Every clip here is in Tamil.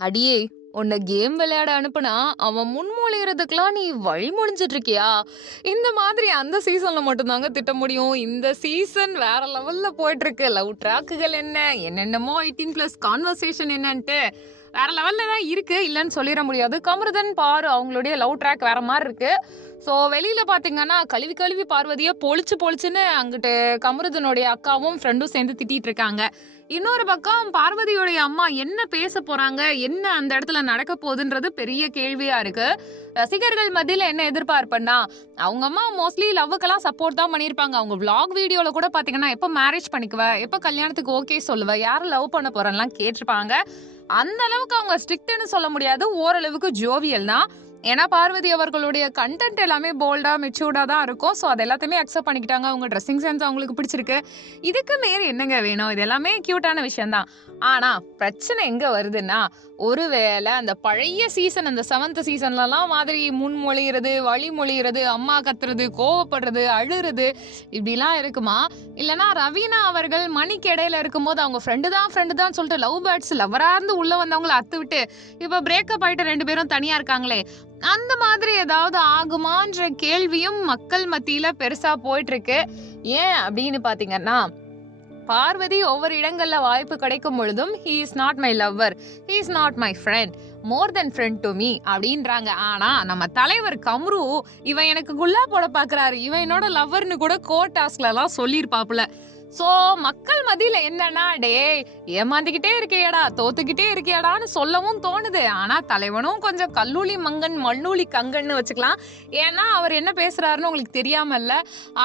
அடியே உன்னை கேம் விளையாட அனுப்புனா அவன் முன்மொழிகிறதுக்கெல்லாம் நீ வழிமொழிஞ்சிட்டு இருக்கியா? இந்த மாதிரி அந்த சீசன்ல மட்டும்தாங்க திட்ட முடியும். இந்த சீசன் வேற லெவல்ல போயிட்டு இருக்கு. லவ் ட்ராக்குகள் என்னென்னமோ 18+ கான்வர்சேஷன் என்னன்ட்டு வேற லெவல்ல தான் இருக்கு. இல்லைன்னு சொல்லிட முடியாது. கமருதன் பாரு அவங்களுடைய லவ் ட்ராக் வேற மாதிரி இருக்கு. ஸோ வெளியில பாத்தீங்கன்னா கழுவி கழுவி பார்வதியை பொழிச்சுன்னு அங்கிட்டு கமருதனுடைய அக்காவும் ஃப்ரெண்டும் சேர்ந்து திட்டிட்டு இருக்காங்க. இன்னொரு பக்கம் பார்வதியுடைய அம்மா என்ன பேச போறாங்க, என்ன அந்த இடத்துல நடக்க போகுதுன்றது பெரிய கேள்வியா இருக்கு. ரசிகர்கள் மத்தியில என்ன எதிர்பார்ப்புன்னா, அவங்க அம்மா மோஸ்ட்லி லவ்வுக்கெல்லாம் சப்போர்ட் தான் பண்ணியிருப்பாங்க. அவங்க விளாக் வீடியோல கூட பாத்தீங்கன்னா எப்போ மேரேஜ் பண்ணிக்குவ, எப்போ கல்யாணத்துக்கு ஓகே சொல்லுவ, யாரும் லவ் பண்ண போறேன்லாம் கேட்டிருப்பாங்க. அந்த அளவுக்கு அவங்க ஸ்ட்ரிக்ட்னு சொல்ல முடியாது, ஓரளவுக்கு ஜோவியல் தான். ஏன்னா பார்வதி அவர்களுடைய கண்டென்ட் எல்லாமே போல்டா மெச்சூர்டா தான் இருக்கும். ஸோ அது எல்லாத்தையுமே அக்செப்ட் பண்ணிக்கிட்டாங்க. அவங்க ட்ரெஸ்ஸிங் சென்ஸ் அவங்களுக்கு பிடிச்சிருக்கு. இதுக்கு மேல என்னங்க வேணும்? இது எல்லாமே கியூட்டான விஷயம் தான். ஆனா பிரச்சனை எங்க வருதுன்னா, ஒருவேளை அந்த பழைய சீசன், அந்த 7th சீசன்லலாம் மாதிரி முன்மொழிகிறது, வழிமொழிகிறது, அம்மா கத்துறது, கோவப்படுறது, அழுறது இப்படிலாம் இருக்குமா? இல்லைன்னா ரவீனா அவர்கள் மணிக்கு இடையில இருக்கும்போது அவங்க ஃப்ரெண்டு தான் சொல்லிட்டு லவ் பேர்ட்ஸ் லவரா இருந்து உள்ள வந்தவங்களை அத்து விட்டு இப்ப பிரேக்கப் ஆயிட்டு 2 பேரும் தனியா இருக்காங்களே, அந்த மாதிரி ஏதாவது ஆகுமான்ற கேள்வியும் மக்கள் மத்தியில பெருசா போயிட்டு இருக்கு. ஏன் அப்படின்னு பாத்தீங்கன்னா, பார்வதி ஒவ்வொரு இடங்கள்ல வாய்ப்பு கிடைக்கும் பொழுதும் he is not my lover, he is not my friend, more than friend to me அப்படின்றாங்க. ஆனா நம்ம தலைவர் கம்ரு இவன் எனக்கு குல்லா போட பாக்குறாரு, இவன் என்னோட லவ்வர்னு கூட கோர்ட் டாஸ்க்ல எல்லாம் சொல்லிருப்பாப்புல. சோ மக்கள் மத்தியில என்னன்னா, டே ஏமாந்துகிட்டே இருக்கியடா, தோத்துக்கிட்டே இருக்கியடான்னு சொல்லவும் தோணுது. ஆனா தலைவனும் கொஞ்சம் கல்லூலி மங்கன் மண்ணூலி கங்கன்னு வச்சுக்கலாம். ஏன்னா அவர் என்ன பேசுறாருன்னு உங்களுக்கு தெரியாம இல்ல,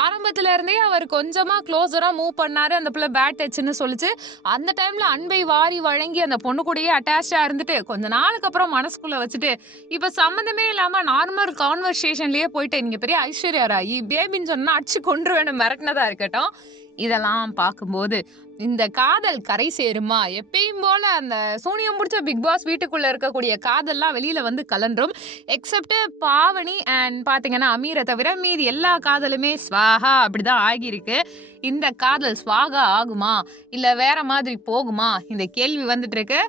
ஆரம்பத்துல இருந்தே அவர் கொஞ்சமா க்ளோஸரா மூவ் பண்ணாரு. அந்த பிள்ளை பேட் டச்சுன்னு சொல்லிச்சு. அந்த டைம்ல அன்பை வாரி வழங்கி அந்த பொண்ணு கூடயே அட்டாச்சா இருந்துட்டு கொஞ்ச நாளுக்கு அப்புறம் மனசுக்குள்ள வச்சுட்டு இப்ப சம்மந்தமே இல்லாம நார்மல் கான்வர்சேஷன்லயே போயிட்டு நீங்க பெரிய ஐஸ்வர்யா ராய் பேபின்னு சொன்னா அடிச்சு கொன்று வேணும் மிரட்டினதா இருக்கட்டும். இதெல்லாம் பார்க்கும்போது இந்த காதல் கரை சேருமா? எப்பயும் போல அந்த சூனியம் முடிச்ச பிக் பாஸ் வீட்டுக்குள்ள இருக்கக்கூடிய காதல்லாம் வெளியில வந்து கலன்றும். எக்ஸப்ட் பாவனி அண்ட் பாத்தீங்கன்னா அமீரை தவிர மீதி எல்லா காதலுமே ஸ்வாகா அப்படிதான் ஆகியிருக்கு. இந்த காதல் ஸ்வாகா ஆகுமா இல்ல வேற மாதிரி போகுமா? இந்த கேள்வி வந்துட்டு இருக்கு.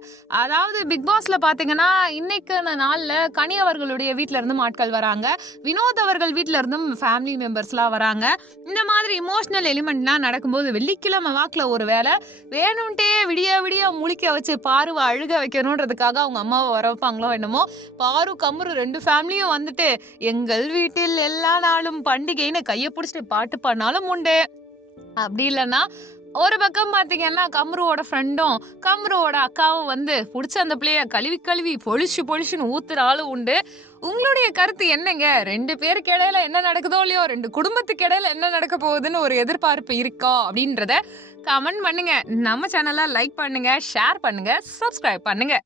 அதாவது பிக் பாஸ்ல பாத்தீங்கன்னா இன்னைக்கு நாள்ல கனி அவர்களுடைய வீட்டுல இருந்தும் ஆட்கள் வராங்க, வினோத் அவர்கள் வீட்டுல இருந்தும் ஃபேமிலி மெம்பர்ஸ் எல்லாம் வராங்க. இந்த மாதிரி இமோஷனல் எலிமெண்ட்லாம் நடக்கும்போது வெள்ளிக்கிழமை வாக்குல ஒரு வேலை வேணும்ட்டே விடிய முழிக்க வச்சு பாருவை அழுக வைக்கணும்ன்றதுக்காக அவங்க அம்மாவை வர வைப்பாங்களோ என்னமோ. பாரு கம்ரு 2 ஃபேமிலியும் வந்துட்டு எங்கள் வீட்டில் எல்லா நாளும் பண்டிகைன்னு கையை பிடிச்சிட்டு பாட்டு பாடினாலும் உண்டு. அப்படி இல்லைன்னா ஒரு பக்கம் பாத்தீங்கன்னா கம்ருவோட ஃப்ரெண்டும் கம்ருவோட அக்காவும் வந்து பிடிச்ச அந்த பிள்ளைய கழுவி பொழிச்சுன்னு ஊத்துற ஆளும் உண்டு. உங்களுடைய கருத்து என்னங்க? 2 பேருக்கு இடையில என்ன நடக்குதோ இல்லையோ, 2 குடும்பத்துக்கு இடையில என்ன நடக்க போகுதுன்னு ஒரு எதிர்பார்ப்பு இருக்கா அப்படின்றத கமெண்ட் பண்ணுங்க. நம்ம சேனலை லைக் பண்ணுங்க, ஷேர் பண்ணுங்க, சப்ஸ்கிரைப் பண்ணுங்க.